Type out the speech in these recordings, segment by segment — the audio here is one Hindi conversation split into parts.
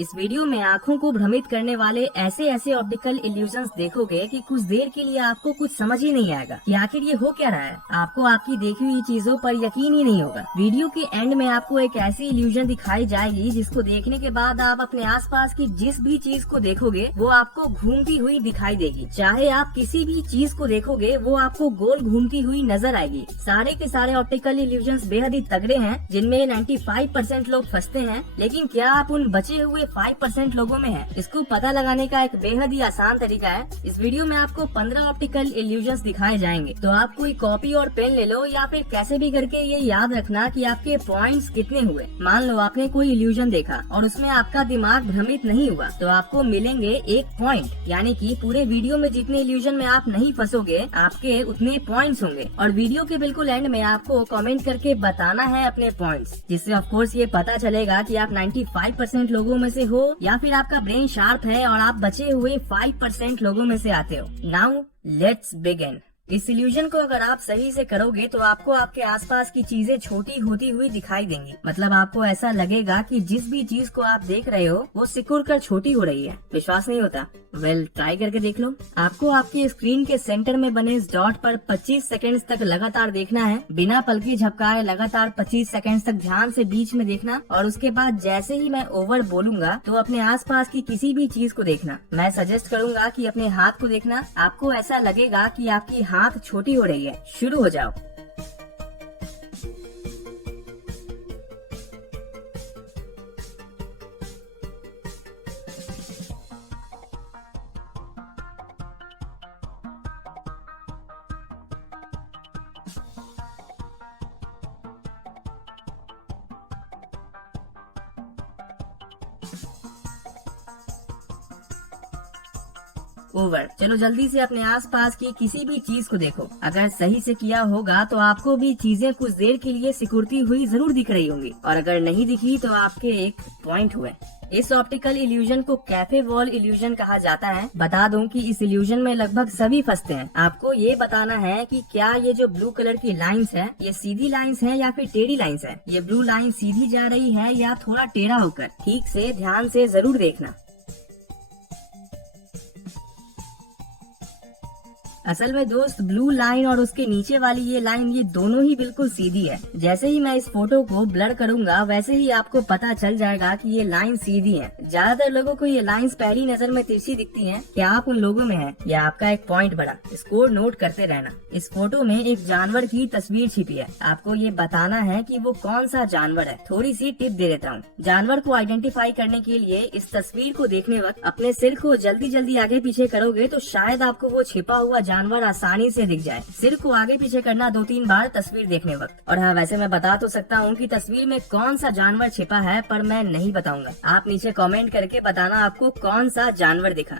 इस वीडियो में आंखों को भ्रमित करने वाले ऐसे ऐसे ऑप्टिकल इल्यूजन्स देखोगे कि कुछ देर के लिए आपको कुछ समझ ही नहीं आएगा कि आखिर ये हो क्या रहा है। आपको आपकी देखी हुई चीजों पर यकीन ही नहीं होगा। वीडियो के एंड में आपको एक ऐसी इल्यूजन दिखाई जाएगी जिसको देखने के बाद आप अपने आसपास की जिस भी चीज को देखोगे वो आपको घूमती हुई दिखाई देगी। चाहे आप किसी भी चीज को देखोगे वो आपको गोल घूमती हुई नजर आएगी। सारे के सारे ऑप्टिकल इल्यूजन्स बेहद ही तगड़े हैं जिनमें 95% लोग फंसते हैं, लेकिन क्या आप उन बचे हुए 5% लोगों में हैं? इसको पता लगाने का एक बेहद ही आसान तरीका है। इस वीडियो में आपको 15 ऑप्टिकल इल्यूजन्स दिखाए जाएंगे, तो आप कोई कॉपी और पेन ले लो या फिर कैसे भी करके ये याद रखना कि आपके पॉइंट्स कितने हुए। मान लो आपने कोई इल्यूजन देखा और उसमें आपका दिमाग भ्रमित नहीं हुआ तो आपको मिलेंगे 1 पॉइंट, यानी कि पूरे वीडियो में जितने इल्यूजन में आप नहीं फंसोगे आपके उतने पॉइंट्स होंगे। और वीडियो के बिल्कुल एंड में आपको कमेंट करके बताना है अपने पॉइंट्स, जिससे ऑफ कोर्स ये पता चलेगा कि आप 95% लोगों में से हो या फिर आपका ब्रेन शार्प है और आप बचे हुए 5% लोगों में से आते हो। Now let's begin. इस इल्यूजन को अगर आप सही से करोगे तो आपको आपके आसपास की चीजें छोटी होती हुई दिखाई देंगी। मतलब आपको ऐसा लगेगा कि जिस भी चीज को आप देख रहे हो वो सिकुड़ कर छोटी हो रही है। विश्वास नहीं होता? वेल, ट्राई करके देख लो। आपको आपकी स्क्रीन के सेंटर में बने इस डॉट पर 25 सेकंड्स तक लगातार देखना है, बिना पलके झपकाए लगातार 25 सेकंड्स तक ध्यान से बीच में देखना। और उसके बाद जैसे ही मैं ओवर बोलूंगा तो अपने आसपास की किसी भी चीज को देखना। मैं सजेस्ट करूंगा कि अपने हाथ को देखना। आपको ऐसा लगेगा कि आपकी हाथ छोटी हो रही है। शुरू हो जाओ। ओवर। चलो जल्दी से अपने आसपास की किसी भी चीज को देखो। अगर सही से किया होगा तो आपको भी चीजें कुछ देर के लिए सिकुड़ती हुई जरूर दिख रही होंगी, और अगर नहीं दिखी तो आपके 1 पॉइंट हुए। इस ऑप्टिकल इल्यूजन को कैफे वॉल इल्यूजन कहा जाता है। बता दूं कि इस इल्यूजन में लगभग सभी फंसते हैं। आपको ये बताना है कि क्या ये जो ब्लू कलर की लाइंस है ये सीधी लाइंस है या फिर टेढ़ी लाइंस है। ये ब्लू लाइन सीधी जा रही है या थोड़ा टेढ़ा होकर। ठीक से ध्यान से जरूर देखना। असल में दोस्त, ब्लू लाइन और उसके नीचे वाली ये लाइन, ये दोनों ही बिल्कुल सीधी है। जैसे ही मैं इस फोटो को ब्लर करूंगा वैसे ही आपको पता चल जाएगा कि ये लाइन सीधी है। ज्यादातर लोगों को ये लाइंस पहली नजर में तिरछी दिखती हैं। क्या आप उन लोगों में हैं? यह आपका 1 पॉइंट बढ़ा। इसको नोट करते रहना। इस फोटो में एक जानवर की तस्वीर छिपी है। आपको ये बताना है कि वो कौन सा जानवर है। थोड़ी सी टिप दे देता हूँ। जानवर को आइडेंटिफाई करने के लिए इस तस्वीर को देखने वक्त अपने सिर को जल्दी जल्दी आगे पीछे करोगे तो शायद आपको वो छिपा हुआ जानवर आसानी से दिख जाए। सिर को आगे पीछे करना 2-3 बार तस्वीर देखने वक्त। और हाँ, वैसे मैं बता तो सकता हूँ कि तस्वीर में कौन सा जानवर छिपा है, पर मैं नहीं बताऊंगा। आप नीचे कमेंट करके बताना आपको कौन सा जानवर दिखा।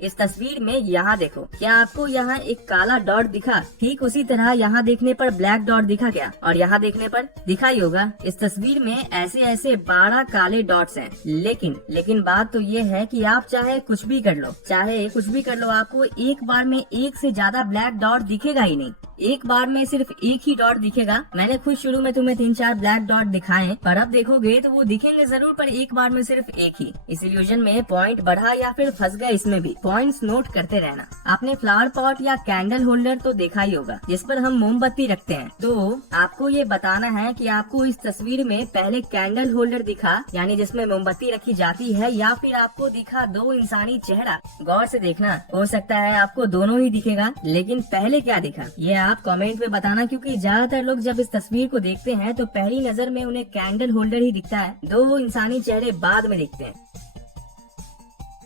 इस तस्वीर में यहाँ देखो, क्या आपको यहाँ एक काला डॉट दिखा? ठीक उसी तरह यहाँ देखने पर ब्लैक डॉट दिखा क्या? और यहाँ देखने पर दिखा ही होगा। इस तस्वीर में ऐसे ऐसे 12 काले डॉट्स हैं। लेकिन बात तो ये है कि आप चाहे कुछ भी कर लो, आपको एक बार में 1 से ज्यादा ब्लैक डॉट दिखेगा ही नहीं। एक बार में सिर्फ 1 ही डॉट दिखेगा। मैंने खुद शुरू में तुम्हें 3-4 ब्लैक डॉट दिखाए, पर अब देखोगे तो वो दिखेंगे जरूर, पर एक बार में सिर्फ 1 ही। इस इल्यूजन में पॉइंट बढ़ा या फिर फंस गए, इसमें भी पॉइंट्स नोट करते रहना। आपने फ्लावर पॉट या कैंडल होल्डर तो देखा ही होगा जिस पर हम मोमबत्ती रखते हैं। तो आपको ये बताना है कि आपको इस तस्वीर में पहले कैंडल होल्डर दिखा, यानी जिसमें मोमबत्ती रखी जाती है, या फिर आपको दिखा 2 इंसानी चेहरा। गौर से देखना, हो सकता है आपको दोनों ही दिखेगा, लेकिन पहले क्या दिखा ये आप कमेंट में बताना, क्योंकि ज्यादातर लोग जब इस तस्वीर को देखते हैं तो पहली नजर में उन्हें कैंडल होल्डर ही दिखता है। 2 इंसानी चेहरे बाद में दिखते हैं।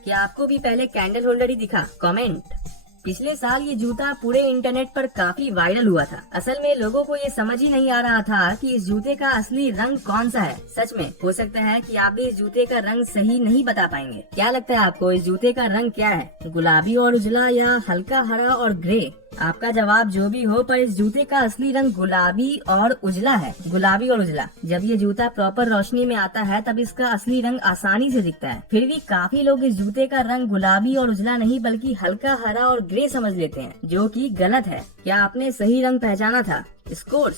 क्या आपको भी पहले कैंडल होल्डर ही दिखा? कमेंट। पिछले साल ये जूता पूरे इंटरनेट पर काफी वायरल हुआ था। असल में लोगों को ये समझ ही नहीं आ रहा था कि इस जूते का असली रंग कौन सा है। सच में हो सकता है कि आप भी इस जूते का रंग सही नहीं बता पाएंगे। क्या लगता है आपको, इस जूते का रंग क्या है? गुलाबी और उजला या हल्का हरा और ग्रे? आपका जवाब जो भी हो, पर इस जूते का असली रंग गुलाबी और उजला है। गुलाबी और उजला। जब ये जूता प्रॉपर रोशनी में आता है तब इसका असली रंग आसानी से दिखता है। फिर भी काफी लोग इस जूते का रंग गुलाबी और उजला नहीं बल्कि हल्का हरा और ग्रे ग्रे समझ लेते हैं, जो कि गलत है। क्या आपने सही रंग पहचाना था? स्कोर्स।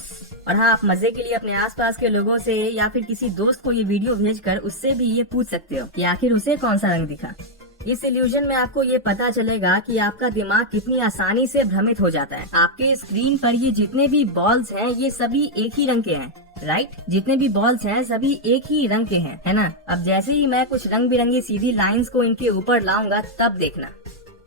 और हाँ, आप मजे के लिए अपने आसपास के लोगों से या फिर किसी दोस्त को ये वीडियो भेजकर उससे भी ये पूछ सकते हो कि आखिर उसे कौन सा रंग दिखा। इस इल्यूजन में आपको ये पता चलेगा कि आपका दिमाग कितनी आसानी से भ्रमित हो जाता है। आपके स्क्रीन पर ये जितने भी बॉल्स हैं ये सभी एक ही रंग के हैं, राइट? जितने भी बॉल्स हैं सभी एक ही रंग के हैं, है ना? अब जैसे ही मैं कुछ रंग बिरंगी सीधी लाइंस को इनके ऊपर लाऊंगा तब देखना।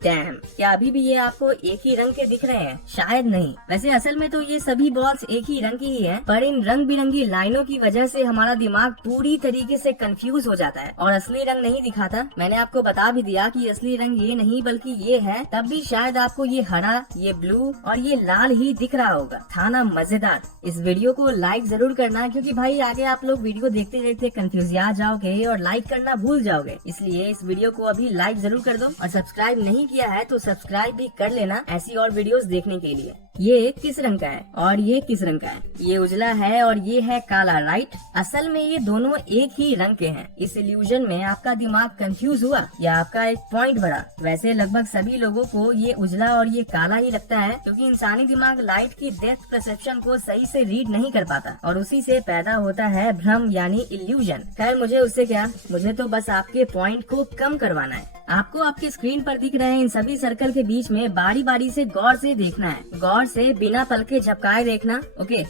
डैम, क्या अभी भी ये आपको एक ही रंग के दिख रहे हैं? शायद नहीं। वैसे असल में तो ये सभी बॉल्स एक ही रंग की ही हैं, पर इन रंग बिरंगी लाइनों की वजह से हमारा दिमाग पूरी तरीके से कंफ्यूज हो जाता है और असली रंग नहीं दिखाता। मैंने आपको बता भी दिया कि असली रंग ये नहीं बल्कि ये है, तब भी शायद आपको ये हरा, ये ब्लू और ये लाल ही दिख रहा होगा। था ना मजेदार? इस वीडियो को लाइक जरूर करना, क्योंकि भाई आगे आप लोग वीडियो देखते देखते कंफ्यूज आ जाओगे और लाइक करना भूल जाओगे। इसलिए इस वीडियो को अभी लाइक जरूर कर दो और सब्सक्राइब नहीं किया है तो सब्सक्राइब भी कर लेना ऐसी और वीडियोस देखने के लिए। ये किस रंग का है और ये किस रंग का है? ये उजला है और ये है काला, राइट? असल में ये दोनों एक ही रंग के हैं। इस इल्यूजन में आपका दिमाग कंफ्यूज हुआ या आपका एक पॉइंट बढ़ा? वैसे लगभग सभी लोगों को ये उजला और ये काला ही लगता है, क्योंकि इंसानी दिमाग लाइट की डेप्थ परसेप्शन को सही से रीड नहीं कर पाता और उसी से पैदा होता है भ्रम यानी इल्यूजन। खैर, मुझे उससे क्या, मुझे तो बस आपके पॉइंट को कम करवाना है। आपको आपके स्क्रीन पर दिख रहे हैं इन सभी सर्कल के बीच में बारी बारी से गौर से देखना है, गौर से बिना पलके झपकाए देखना, ओके?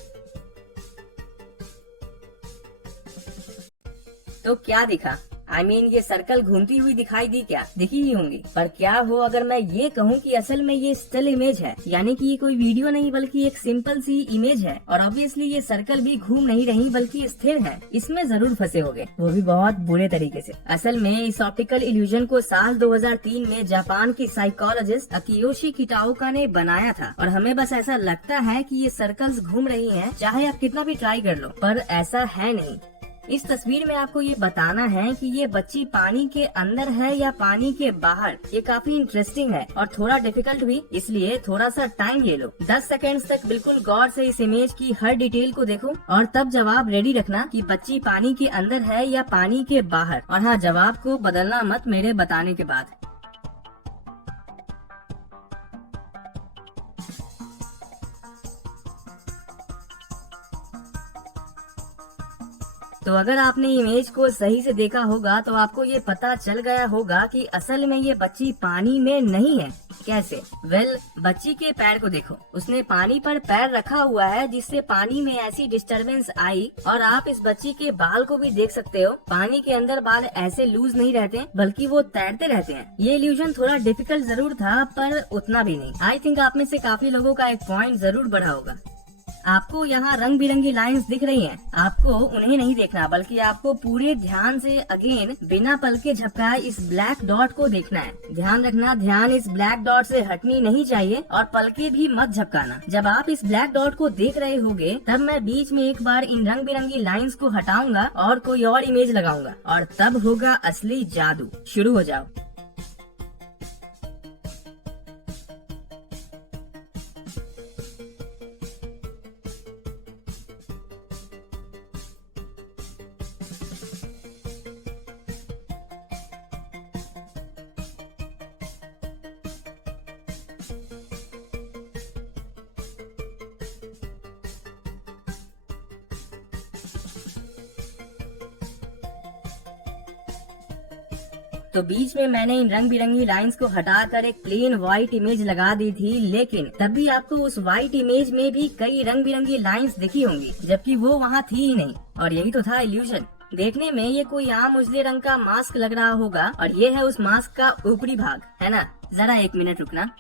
तो क्या दिखा? I mean, ये सर्कल घूमती हुई दिखाई दी क्या? दिखी ही होंगी। पर क्या हो अगर मैं ये कहूँ कि असल में ये स्टिल इमेज है, यानी कि ये कोई वीडियो नहीं बल्कि एक सिंपल सी इमेज है और ऑब्वियसली ये सर्कल भी घूम नहीं रही बल्कि स्थिर है। इसमें जरूर फंसे होगे, वो भी बहुत बुरे तरीके से। असल में इस ऑप्टिकल इल्यूजन को साल 2003 में जापान की साइकोलॉजिस्ट अकियोशी किटाओका ने बनाया था और हमें बस ऐसा लगता है कि ये सर्कल्स घूम रही हैं, चाहे आप कितना भी ट्राई कर लो, पर ऐसा है नहीं। इस तस्वीर में आपको ये बताना है कि ये बच्ची पानी के अंदर है या पानी के बाहर। ये काफी इंटरेस्टिंग है और थोड़ा डिफिकल्ट भी, इसलिए थोड़ा सा टाइम ले लो। 10 सेकंड्स तक बिल्कुल गौर से इस इमेज की हर डिटेल को देखो और तब जवाब रेडी रखना कि बच्ची पानी के अंदर है या पानी के बाहर। और हाँ, जवाब को बदलना मत मेरे बताने के बाद। तो अगर आपने इमेज को सही से देखा होगा तो आपको ये पता चल गया होगा कि असल में ये बच्ची पानी में नहीं है। कैसे? बच्ची के पैर को देखो, उसने पानी पर पैर रखा हुआ है जिससे पानी में ऐसी डिस्टरबेंस आई। और आप इस बच्ची के बाल को भी देख सकते हो, पानी के अंदर बाल ऐसे लूज नहीं रहते बल्कि वो तैरते रहते हैं। ये इल्यूजन थोड़ा डिफिकल्ट जरूर था पर उतना भी नहीं। आई थिंक आप में से काफी लोगों का एक पॉइंट जरूर बढ़ा होगा। आपको यहाँ रंग बिरंगी लाइंस दिख रही हैं। आपको उन्हें नहीं देखना बल्कि आपको पूरे ध्यान से अगेन बिना पलके झपकाए इस ब्लैक डॉट को देखना है। ध्यान रखना, ध्यान इस ब्लैक डॉट से हटनी नहीं चाहिए और पलके भी मत झपकाना। जब आप इस ब्लैक डॉट को देख रहे होगे तब मैं बीच में एक बार इन रंग बिरंगी लाइंस को हटाऊंगा और कोई और इमेज लगाऊंगा और तब होगा असली जादू। शुरू हो जाओ। तो बीच में मैंने इन रंग बिरंगी लाइंस को हटाकर एक प्लेन व्हाइट इमेज लगा दी थी, लेकिन तब भी आपको उस व्हाइट इमेज में भी कई रंग बिरंगी लाइंस दिखी होंगी, जबकि वो वहाँ थी ही नहीं। और यही तो था इल्यूजन। देखने में ये कोई आम उजले रंग का मास्क लग रहा होगा और ये है उस मास्क का ऊपरी भाग, है ना? जरा एक मिनट रुकना।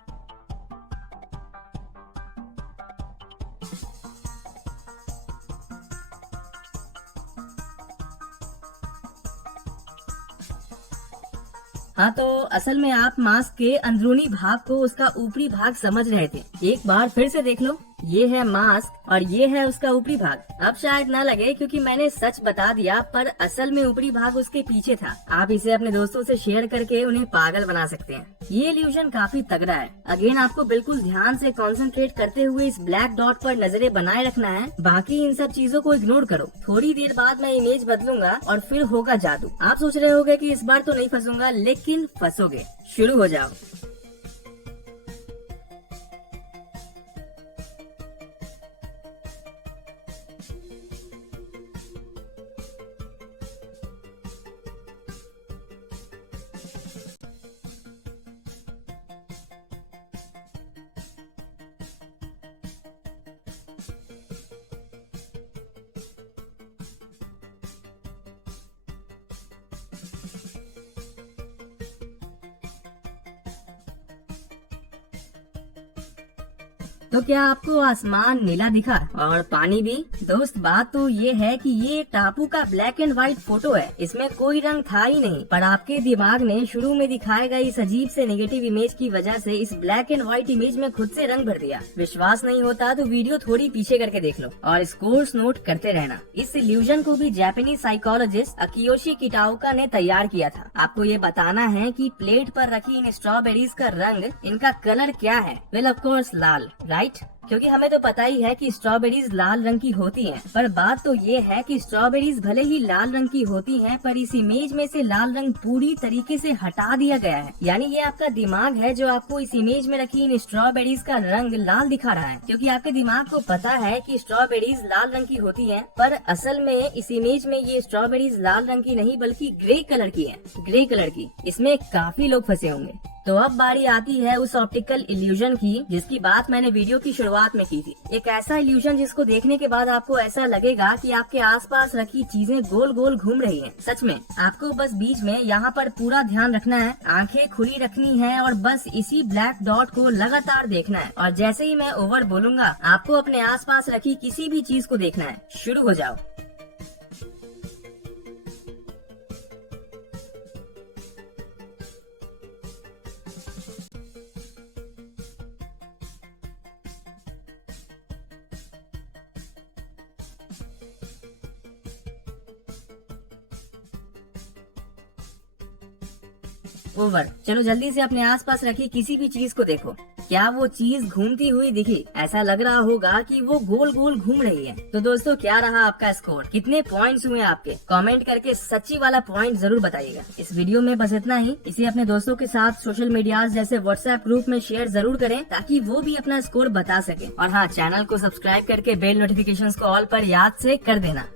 हाँ, तो असल में आप मास्क के अंदरूनी भाग को उसका ऊपरी भाग समझ रहे थे। एक बार फिर से देख लो, ये है मास्क और ये है उसका ऊपरी भाग। अब शायद ना लगे क्योंकि मैंने सच बता दिया, पर असल में ऊपरी भाग उसके पीछे था। आप इसे अपने दोस्तों से शेयर करके उन्हें पागल बना सकते हैं। ये इल्यूजन काफी तगड़ा है। अगेन आपको बिल्कुल ध्यान से कंसंट्रेट करते हुए इस ब्लैक डॉट पर नजरें बनाए रखना है। बाकी इन सब चीजों को इग्नोर करो। थोड़ी देर बाद मैं इमेज बदलूंगा और फिर होगा जादू। आप सोच रहे होगे कि इस बार तो नहीं फंसूंगा, लेकिन फंसोगे। शुरू हो जाओ। तो क्या आपको आसमान नीला दिखा और पानी भी? दोस्त बात तो ये है कि ये टापू का ब्लैक एंड व्हाइट फोटो है, इसमें कोई रंग था ही नहीं, पर आपके दिमाग ने शुरू में दिखाए गए इस अजीब से नेगेटिव इमेज की वजह से इस ब्लैक एंड व्हाइट इमेज में खुद से रंग भर दिया। विश्वास नहीं होता तो वीडियो थोड़ी पीछे करके देख लो और स्कोर्स नोट करते रहना। इस इल्यूजन को भी जापानीज साइकोलॉजिस्ट अकियोशी किटाओका ने तैयार किया था। आपको ये बताना है कि प्लेट पर रखी इन स्ट्रॉबेरीज का रंग, इनका कलर क्या है? Well of course Lal, right? क्योंकि हमें तो पता ही है कि स्ट्रॉबेरीज लाल रंग की होती हैं, पर बात तो ये है कि स्ट्रॉबेरीज भले ही लाल रंग की होती हैं, पर इस इमेज में से लाल रंग पूरी तरीके से हटा दिया गया है। यानी ये आपका दिमाग है जो आपको इस इमेज में रखी इन स्ट्रॉबेरीज का रंग लाल दिखा रहा है, क्योंकि आपके दिमाग को पता है कि स्ट्रॉबेरीज लाल रंग की होती हैं, पर असल में इस इमेज में ये स्ट्रॉबेरीज लाल रंग की नहीं बल्कि ग्रे कलर की है। ग्रे कलर की, इसमें काफी लोग फंसे होंगे। तो अब बारी आती है उस ऑप्टिकल इल्यूजन की जिसकी बात मैंने वीडियो की शुरुआत में की थी। एक ऐसा इल्यूजन जिसको देखने के बाद आपको ऐसा लगेगा कि आपके आसपास रखी चीजें गोल गोल घूम रही हैं। सच में आपको बस बीच में यहाँ पर पूरा ध्यान रखना है, आंखें खुली रखनी है और बस इसी ब्लैक डॉट को लगातार देखना है। और जैसे ही मैं ओवर बोलूंगा आपको अपने आसपास रखी किसी भी चीज को देखना है। शुरू हो जाओ। ओवर। चलो जल्दी से अपने आसपास रखी किसी भी चीज को देखो। क्या वो चीज घूमती हुई दिखी? ऐसा लग रहा होगा कि वो गोल गोल घूम रही है। तो दोस्तों क्या रहा आपका स्कोर? कितने पॉइंट्स हुए आपके? कमेंट करके सच्ची वाला पॉइंट जरूर बताइएगा। इस वीडियो में बस इतना ही। इसे अपने दोस्तों के साथ सोशल मीडिया जैसे व्हाट्सएप ग्रुप में शेयर जरूर करें ताकि वो भी अपना स्कोर बता सके। और हाँ, चैनल को सब्सक्राइब करके बेल नोटिफिकेशन को ऑल पर याद से कर देना।